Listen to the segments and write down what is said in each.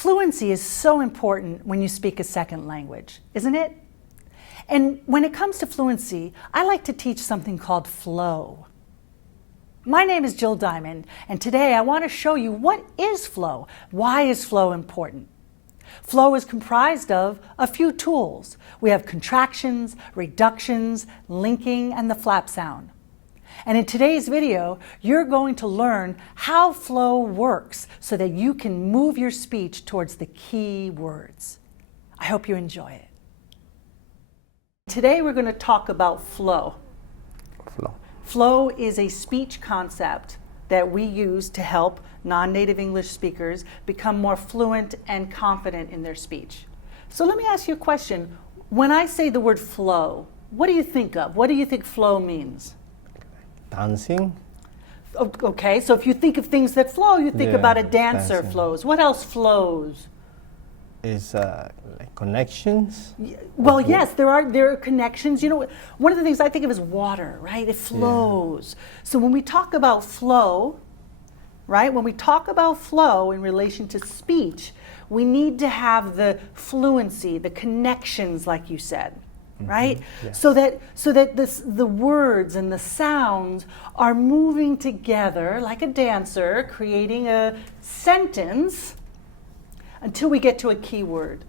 Fluency is so important when you speak a second language, isn't it? And when it comes to fluency, I like to teach something called flow. My name is Jill Diamond, and today I want to show you what is flow. Why is flow important? Flow is comprised of a few tools. We have contractions, reductions, linking, and the flap sound. And in today's video, you're going to learn how flow works so that you can move your speech towards the key words. I hope you enjoy it. Today we're going to talk about flow. Flow is a speech concept that we use to help non-native English speakers become more fluent and confident in their speech. So let me ask you a question. When I say the word flow, what do you think of? What do you think flow means? Dancing. Okay, so if you think of things that flow, you think about a dancer dancing. flows. What else flows? Is like connections. Well, yes, there are connections. You know, one of the things I think of is water, right? It flows. So when we talk about flow, right? When we talk about flow in relation to speech, we need to have the fluency, the connections, like you said. Right? Yes. So that the words and the sounds are moving together like a dancer, creating a sentence until we get to a key word.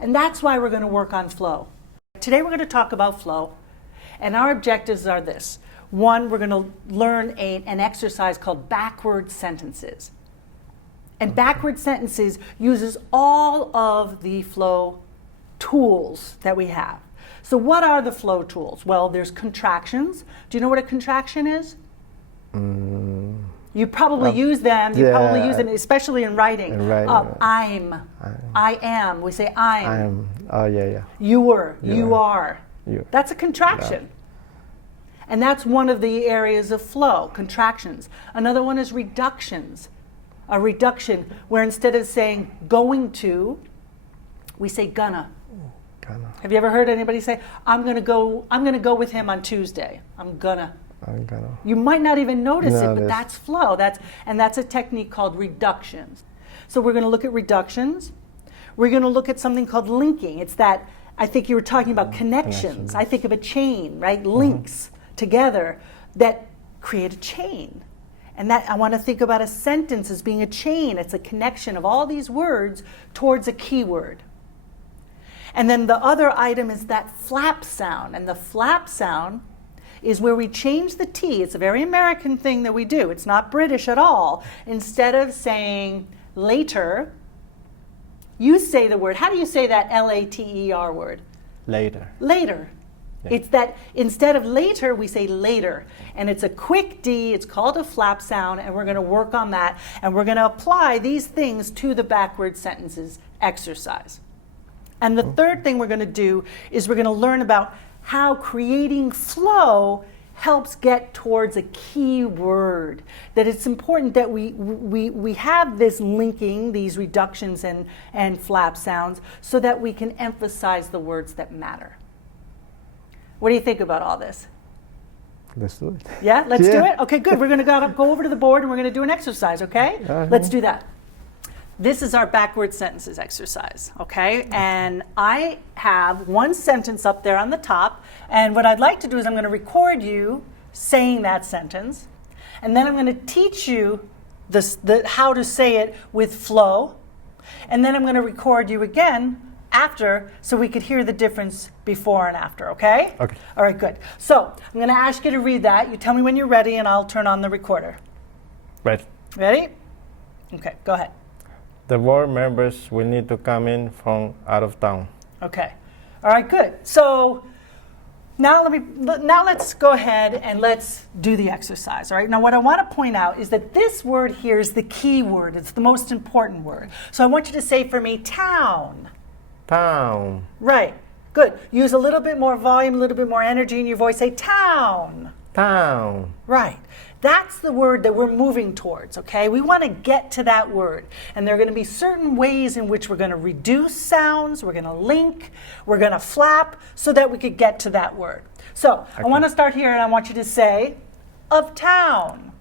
And that's why we're going to work on flow. Today we're going to talk about flow, and our objectives are this. One, we're going to learn an exercise called backward sentences. And backward sentences uses all of the flow tools that we have. So what are the flow tools? Well, there's contractions. Do you know what a contraction is? You probably use them. You probably use them, especially in writing. I am. We say I'm. Oh, yeah. You were. You are. You. That's a contraction. And that's one of the areas of flow, contractions. Another one is reductions. A reduction where instead of saying going to, we say gonna. Have you ever heard anybody say, I'm gonna go with him on Tuesday. I'm gonna. You might not even notice it, but that's flow. That's a technique called reductions. So we're gonna look at reductions. We're gonna look at something called linking. It's that, I think you were talking about connections. I think of a chain, right? Links together that create a chain. And that I want to think about a sentence as being a chain. It's a connection of all these words towards a keyword. And then the other item is that flap sound. And the flap sound is where we change the T. It's a very American thing that we do. It's not British at all. Instead of saying later, you say the word. How do you say that L-A-T-E-R word? Later. Later. Yeah. It's that instead of later, we say later. And it's a quick D. It's called a flap sound. And we're going to work on that. And we're going to apply these things to the backward sentences exercise. And the third thing we're going to do is we're going to learn about how creating flow helps get towards a key word. That it's important that we have this linking, these reductions and flap sounds, so that we can emphasize the words that matter. What do you think about all this? Let's do it. Yeah, let's do it? Okay, good. We're going to go over to the board and we're going to do an exercise, okay? Let's do that. This is our backward sentences exercise, okay? And I have one sentence up there on the top, and what I'd like to do is I'm going to record you saying that sentence, and then I'm going to teach you how to say it with flow, and then I'm going to record you again after so we could hear the difference before and after, okay? Okay. All right, good. So I'm going to ask you to read that. You tell me when you're ready, and I'll turn on the recorder. Right. Ready? Okay, go ahead. The board members will need to come in from out of town. Okay. All right, good. So now let's go ahead and let's do the exercise. All right. Now what I want to point out is that this word here is the key word. It's the most important word. So I want you to say for me, town. Town. Right. Good. Use a little bit more volume, a little bit more energy in your voice. Say town. Town. Right. That's the word that we're moving towards, okay? We want to get to that word. And there are going to be certain ways in which we're going to reduce sounds, we're going to link, we're going to flap, so that we could get to that word. So I want to start here, and I want you to say, of town.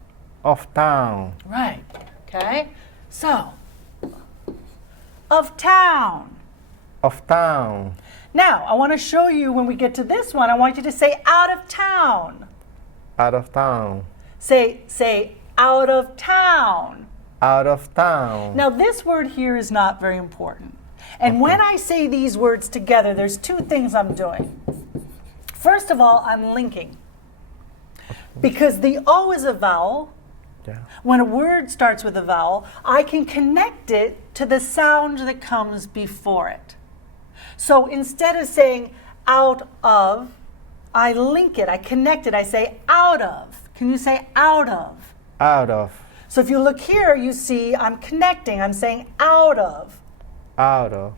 Of town. Right. Okay. So, of town. Of town. Now, I want to show you when we get to this one, I want you to say out of town. Out of town. Say out of town. Out of town. Now, this word here is not very important. And when I say these words together, there's two things I'm doing. First of all, I'm linking. Because the O is a vowel. Yeah. When a word starts with a vowel, I can connect it to the sound that comes before it. So instead of saying out of, I link it, I connect it, I say out of. Can you say out of? Out of. So if you look here, you see I'm connecting, I'm saying out of. Out of.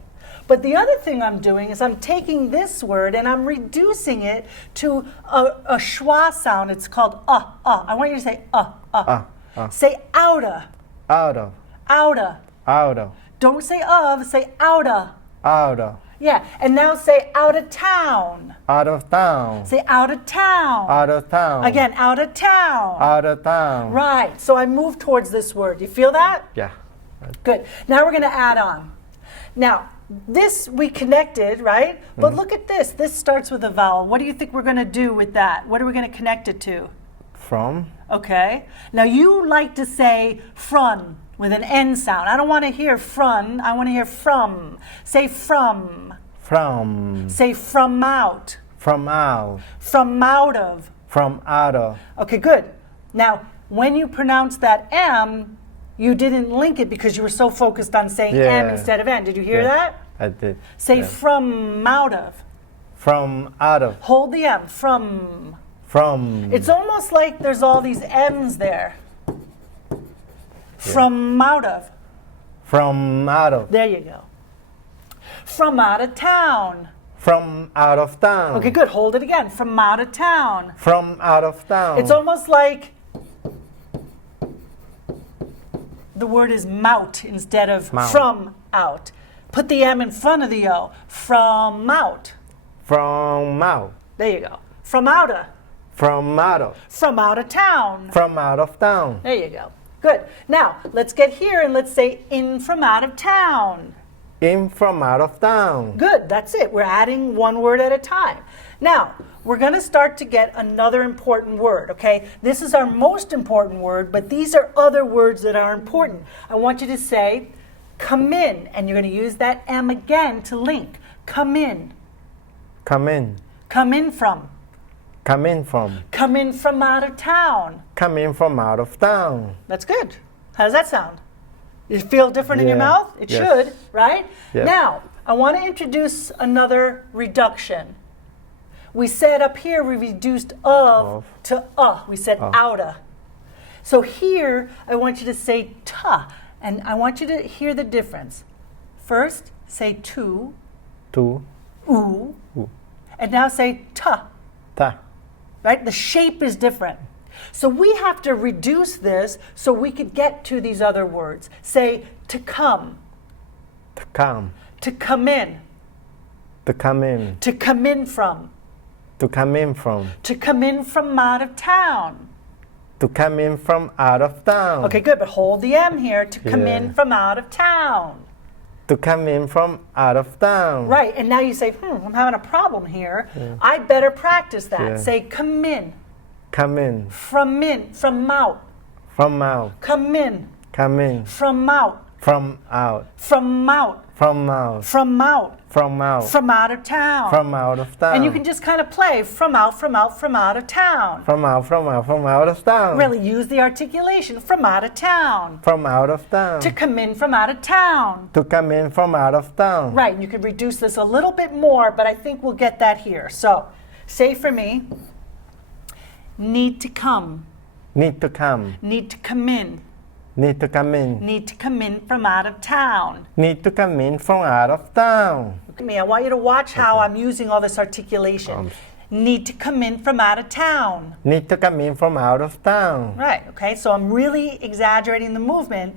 But the other thing I'm doing is I'm taking this word and I'm reducing it to a schwa sound. It's called I want you to say Say outa. Outa. Outa. Outa. Don't say of, say outa. Outa. Yeah, and now say out of town. Out of town. Say out of town. Out of town. Again, out of town. Out of town. Right, so I move towards this word. You feel that? Yeah. Good. Now we're going to add on. Now, this we connected, right? But look at this. This starts with a vowel. What do you think we're going to do with that? What are we going to connect it to? From. Okay. Now, you like to say from with an N sound. I don't want to hear from. I want to hear from. Say from. From. Say from out. From out. From out of. From out of. Okay, good. Now, when you pronounce that M, you didn't link it because you were so focused on saying M instead of N. Did you hear that? I did. Say from out of. From out of. Hold the M. From. From. It's almost like there's all these M's there. From out of. From out of. There you go. From out of town. From out of town. Okay, good. Hold it again. From out of town. From out of town. It's almost like the word is mout instead of Mout. from out. Put the M in front of the O. From out. From out. There you go. From out of. From out of. From out of town. From out of town. There you go. Good. Now, let's get here and let's say in from out of town. In from out of town. Good. That's it. We're adding one word at a time. Now, we're going to start to get another important word, okay? This is our most important word, but these are other words that are important. I want you to say come in, and you're going to use that M again to link. Come in. Come in. Come in from. Come in from. Come in from out of town. Come in from out of town. That's good. How does that sound? Does it feel different in your Yeah. mouth? It Yes. should, right? Yeah. Now, I want to introduce another reduction. We said up here we reduced of to We said outa. So here, I want you to say ta, and I want you to hear the difference. First, say to, To. oo, Ooh. and now say ta. Ta. Right? The shape is different. So we have to reduce this so we could get to these other words. Say to come, To come. to come in, To come in. to come in from, To come in from. to come in from out of town. To come in from out of town. Okay, good, but hold the M here. To come in Yeah. from out of town. To come in from out of town. Right, and now you say, I'm having a problem here. I better practice that. Yeah. Say come in, Come in. from out. From out. Come in, Come in. from out. From out. From out. From out. From out. From out. From out of town. From out of town. And you can just kind of play from out of town. From out of town. Really use the articulation from out of town. From out of town. To come in from out of town. To come in from out of town. Right, and you could reduce this a little bit more, but I think we'll get that here. So, say for me, need to come. Need to come. Need to come in. Need to come in. Need to come in from out of town. Need to come in from out of town. Look at me, I want you to watch how I'm using all this articulation. Need to come in from out of town. Need to come in from out of town. Right, okay, so I'm really exaggerating the movement,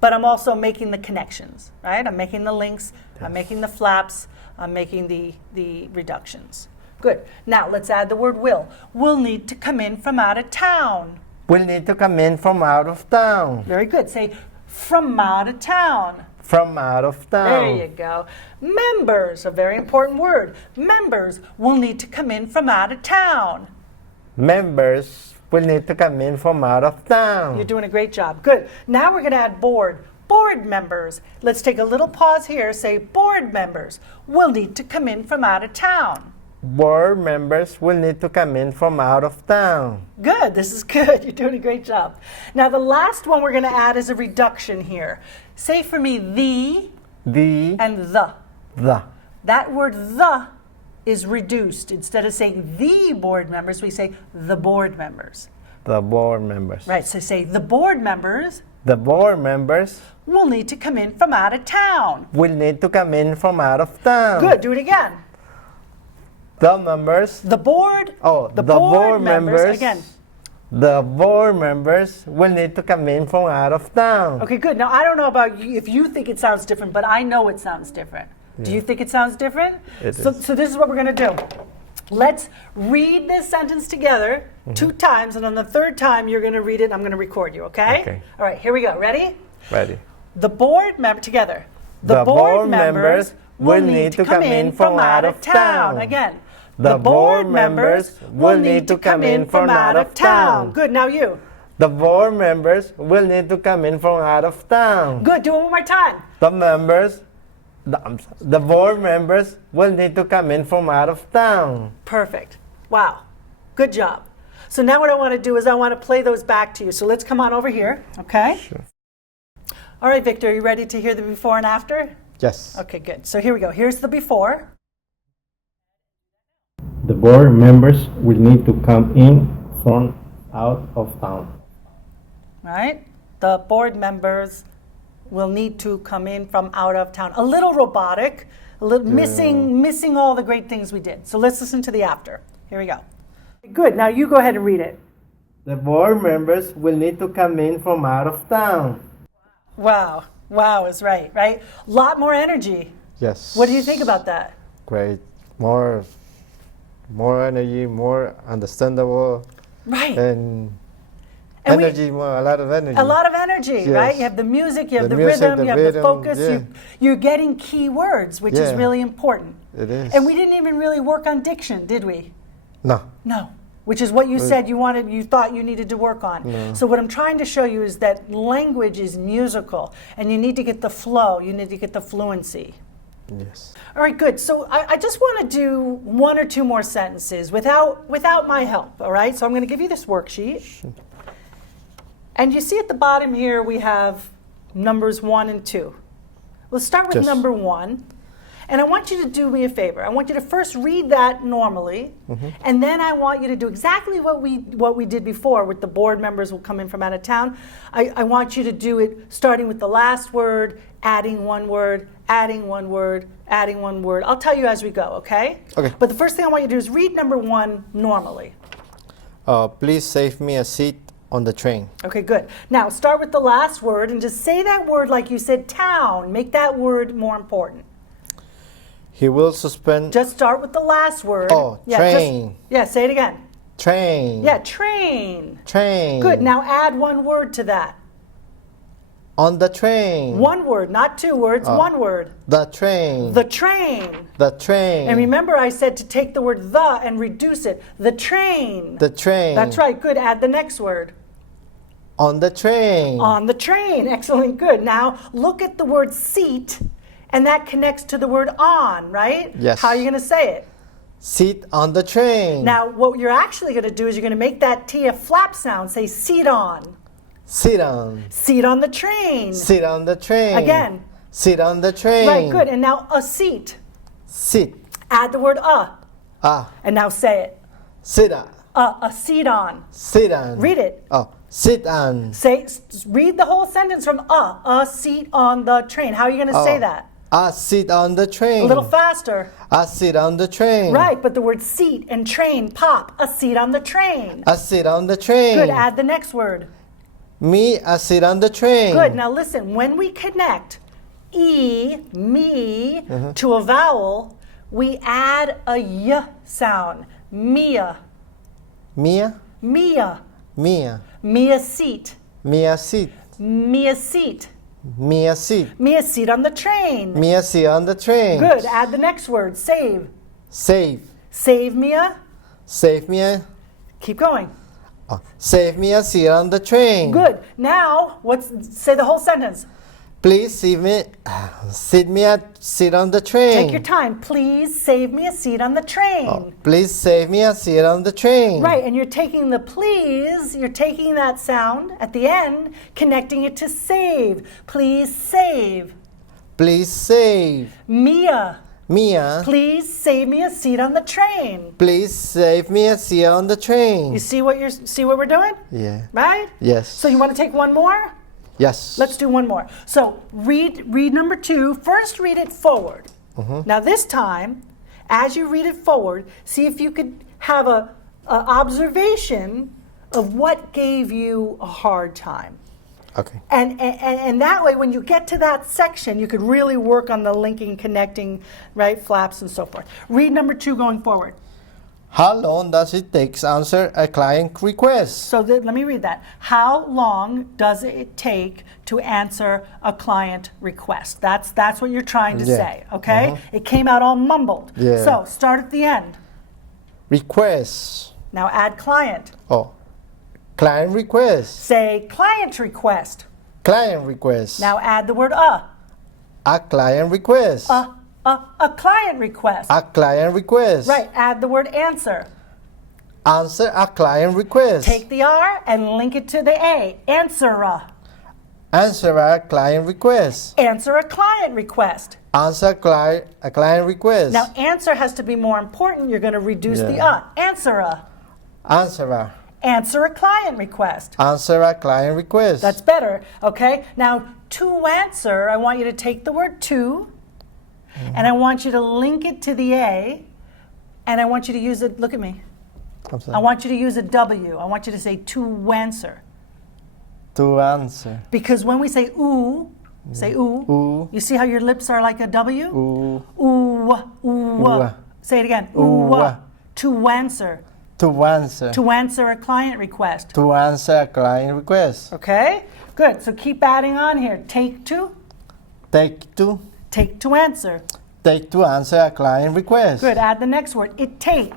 but I'm also making the connections, right? I'm making the links, I'm making the flaps, I'm making the reductions. Good, now let's add the word will. Will need to come in from out of town. Will need to come in from out of town. Very good, say from out of town. from out of town. There you go. Members, a very important word. Members will need to come in from out of town. Members will need to come in from out of town. You're doing a great job. Good. Now we're going to add board. Board members. Let's take a little pause here. Say board members will need to come in from out of town. Board members will need to come in from out of town. Good. This is good. You're doing a great job. Now the last one we're going to add is a reduction here. Say for me The, and the. the. That word the is reduced. Instead of saying the board members, we say the board members. The board members. Right. So say the board members The board members will need to come in from out of town. will need to come in from out of town. Good. Do it again. The members. The board. Oh, the board members. Again. The board members will need to come in from out of town. Okay, good. Now, I don't know about you, if you think it sounds different, but I know it sounds different. Do you think it sounds different? So this is what we're going to do. Let's read this sentence together 2 times, and on the 3rd time, you're going to read it, and I'm going to record you, okay? Okay. All right, here we go. Ready? Ready. The board member, together. The board members will need to come in from out of town. Again. The board members will need to come in from out of town. Good, now you. The board members will need to come in from out of town. Good, do it one more time. The board members will need to come in from out of town. Perfect. Wow. Good job. So now what I want to do is I want to play those back to you. So let's come on over here, okay? Sure. All right, Victor, are you ready to hear the before and after? Yes. Okay, good. So here we go. Here's the before. The board members will need to come in from out of town. Right? The board members will need to come in from out of town. A little robotic, a little missing all the great things we did. So let's listen to the after. Here we go. Good. Now you go ahead and read it. The board members will need to come in from out of town. Wow. Wow is right, right? A lot more energy. Yes. What do you think about that? Great. More energy, more understandable, Right. and energy, a lot of energy. A lot of energy, Yes. right? You have the music, you have the music, rhythm, the you have the rhythm, focus. yeah. You're getting key words, which is Yeah. really important. It is. And we didn't even really work on diction, did we? No. No. Which is what you said you thought you needed to work on. No. So what I'm trying to show you is that language is musical, and you need to get the flow, you need to get the fluency. Yes. All right, good. So I just want to do 1 or 2 more sentences without my help, all right? So I'm going to give you this worksheet. And you see at the bottom here we have numbers 1 and 2. Let's start with Yes. number 1. And I want you to do me a favor. I want you to first read that normally, and then I want you to do exactly what we did before with the board members will come in from out of town. I want you to do it starting with the last word, adding 1 word, adding 1 word, adding 1 word. I'll tell you as we go, okay? Okay. But the first thing I want you to do is read number 1 normally. Please save me a seat on the train. Okay, good. Now start with the last word and just say that word like you said town. Make that word more important. He will suspend. Just start with the last word. Oh, train. Say it again. Train. Yeah, train. Train. Good. Now add 1 word to that. On the train. 1 word, not 2 words, 1 word. The train. The train. The train. And remember I said to take the word the and reduce it. The train. The train. That's right. Good. Add the next word. On the train. On the train. Excellent. Good. Now look at the word seat, and that connects to the word on, right? Yes. How are you going to say it? Sit on the train. Now what you're actually going to do is you're going to make that T a flap sound. Say seat on. Sit on. Seat on the train. Sit on the train. Again. Sit on the train. Right, good. And now a seat. Sit. Add the word Ah. and now say it. Sit on. A seat on. Sit on. Read it. Oh. Sit on. Read the whole sentence from a seat on the train. How are you going to say that? I sit on the train. A little faster. I sit on the train. Right, but the word seat and train pop. A seat on the train. I sit on the train. Good, add the next word. Me, I sit on the train. Good, now listen, when we connect me, to a vowel, we add a y sound. Mia. Mia? Mia. Mia. Mia seat. Mia sit. Mia seat. Me a seat. Me a seat on the train. Me a seat on the train. Good. Add the next word. Save. Save. Save me a. Save me a. Keep going. Save me a seat on the train. Good. Now, say the whole sentence. Please sit me a seat on the train. Take your time. Please save me a seat on the train. Please save me a seat on the train. Right, and you're taking the please, you're taking that sound at the end, connecting it to save. Please save. Please save. Mia. Mia. Please save me a seat on the train. Please save me a seat on the train. You see what we're doing? Yeah. Right? Yes. So you want to take one more? Yes. Let's do one more. So read number 2. First read it forward. Now this time, as you read it forward, see if you could have a observation of what gave you a hard time. Okay. And that way, when you get to that section, you could really work on the linking, connecting, right, flaps and so forth. Read number 2 going forward. How long does it take to answer a client request? So let me read that. How long does it take to answer a client request? That's what you're trying to say, okay? It came out all mumbled. Yeah. So start at the end. Request. Now add client. Oh. Client request. Say client request. Client request. Now add the word a. A client request. A client request. A client request. Right, add the word answer. Answer a client request. Take the R and link it to the A. Answer a. Answer a client request. Answer a client request. Answer a client request. Now answer has to be more important. You're going to reduce the Answer a. Answer a. Answer a client request. Answer a client request. That's better, okay? Now, to answer, I want you to take the word to, and I want you to link it to the A, and I want you to use it, look at me. I want you to use a W. I want you to say to answer. To answer. Because when we say ooh, say ooh. Ooh. You see how your lips are like a W? Ooh. Ooh, ooh. Say it again. Ooh. To answer. To answer. To answer a client request. To answer a client request. Okay? Good. So keep adding on here. Take to. Take to. Take to answer. Take to answer a client request. Good. Add the next word. It take.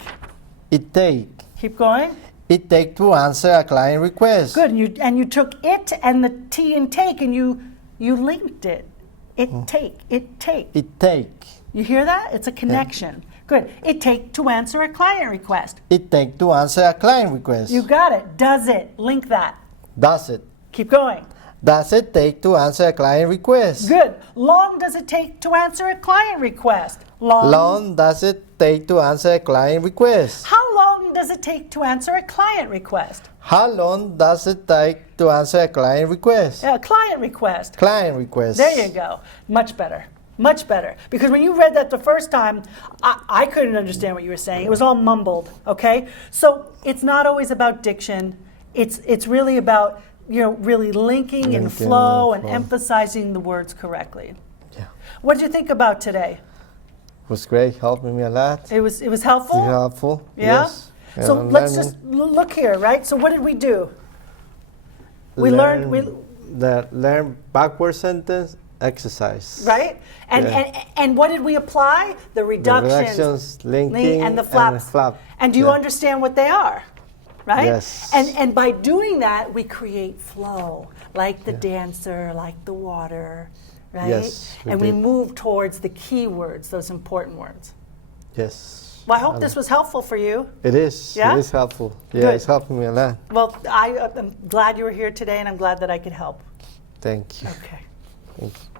It take. Keep going. It take to answer a client request. Good. And you took it and the T in take and you linked it. It take. It take. It take. You hear that? It's a connection. Good. It take to answer a client request. It take to answer a client request. You got it. Does it. Link that. Does it. Keep going. Does it take to answer a client request? Good. Long does it take to answer a client request? Long does it take to answer a client request? How long does it take to answer a client request? How long does it take to answer a client request? Yeah, client request. Client request. There you go. Much better. Much better. Because when you read that the first time, I couldn't understand what you were saying. It was all mumbled, okay? So it's not always about diction. It's really about, really linking and flow and emphasizing the words correctly. Yeah. What did you think about today? It was great, helping me a lot. It was helpful? Helpful, Yeah? yes. So let's just look here, right? So what did we do? We learned learn backward sentence exercise. Right? And what did we apply? The reductions, linking, and the flaps. And do you understand what they are? Right? Yes. And by doing that, we create flow, like the dancer, like the water, right? Yes, we move towards the key words, those important words. Yes. Well, I hope this was helpful for you. It is. Yeah? It is helpful. Yeah, Good. it's helping me a lot. Well, I'm glad you were here today, and I'm glad that I could help. Thank you. Okay. Thank you.